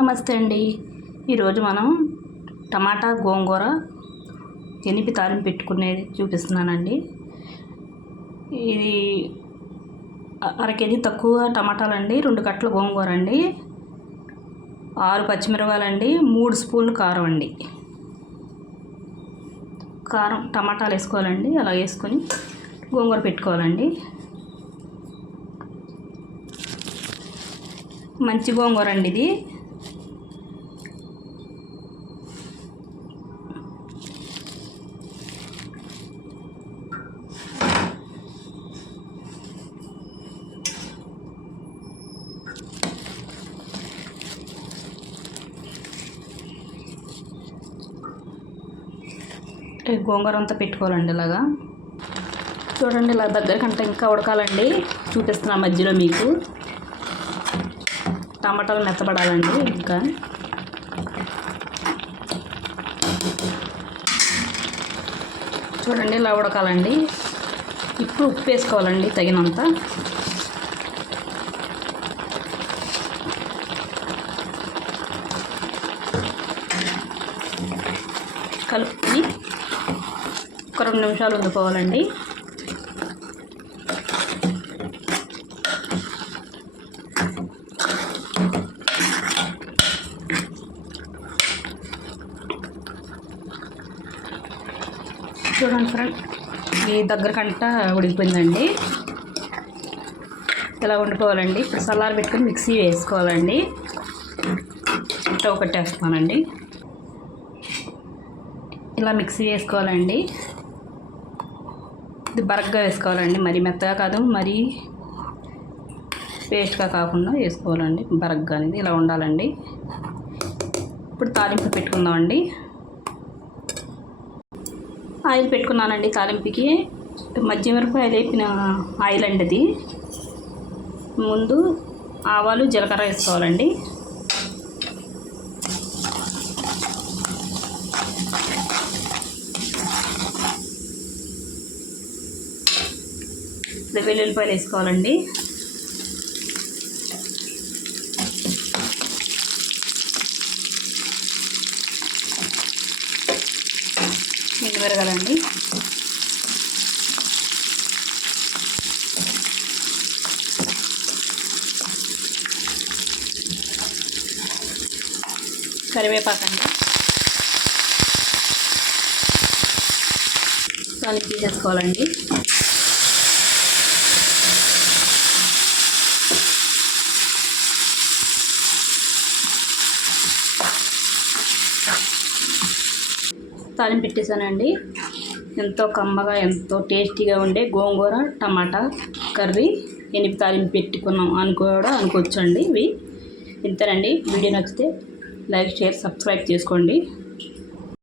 నమస్తే అండి. ఈరోజు మనం టమాటా గోంగూర ఎనిపి తాలింపు పెట్టుకునేది చూపిస్తున్నానండి. ఇది అర కేజీ తక్కువ టమాటాలండి, 2 కట్టల గోంగూర అండి, 6 పచ్చిమిరపకాయలండి, 3 స్పూన్లు కారం అండి. కారం టమాటాలు వేసుకోవాలండి. అలా వేసుకొని గోంగూర పెట్టుకోవాలండి. మంచి గోంగూర అండి ఇది. గోంగూర అంతా పెట్టుకోవాలండి. ఇలాగా చూడండి, ఇలా దగ్గరకంటే ఇంకా ఉడకాలండి. చూపిస్తున్నా మధ్యలో మీకు. టమాటాలు మెత్తబడాలండి. ఇంకా చూడండి, ఇలా ఉడకాలండి. ఇప్పుడు ఉప్పు వేసుకోవాలండి తగినంత. కలుపుకొని ఒక 2 నిమిషాలు ఉండిపోవాలండి. చూడండి ఫ్రెండ్, ఈ దగ్గరకంట ఉడికిపోయిందండి. ఇలా వండుకోవాలండి. ఇప్పుడు సలార్ పెట్టుకొని మిక్సీ వేసుకోవాలండి. స్టవ్ కట్టేస్తానండి. ఇలా మిక్సీ వేసుకోవాలండి. ఇది బరగ్గా వేసుకోవాలండి. మరీ మెత్తగా కాదు, మరీ పేస్ట్గా కాకుండా వేసుకోవాలండి. బరగ్గా అనేది ఇలా ఉండాలండి. ఇప్పుడు తాలింపు పెట్టుకుందామండి. ఆయిల్ పెట్టుకున్నానండి తాలింపుకి. మధ్యమిరపకాయలు వేపిన ఆయిల్ అండి అది. ముందు ఆవాలు జీలకర్ర వేసుకోవాలండి. వెల్లుల్లిపాయలు వేసుకోవాలండి. మిరగాలండి. కరివేపాకండి. తాలింపు తీసేసుకోవాలండి. తాలింపు పెట్టేసానండి. ఎంతో కమ్మగా, ఎంతో టేస్టీగా ఉండే గోంగూర టమాటా కర్రీ ఎనిపి తాలింపు పెట్టుకున్నాం అని కూడా అనుకోవచ్చండి. ఇవి ఇంతేనండి. వీడియో నచ్చితే లైక్, షేర్, సబ్స్క్రైబ్ చేసుకోండి.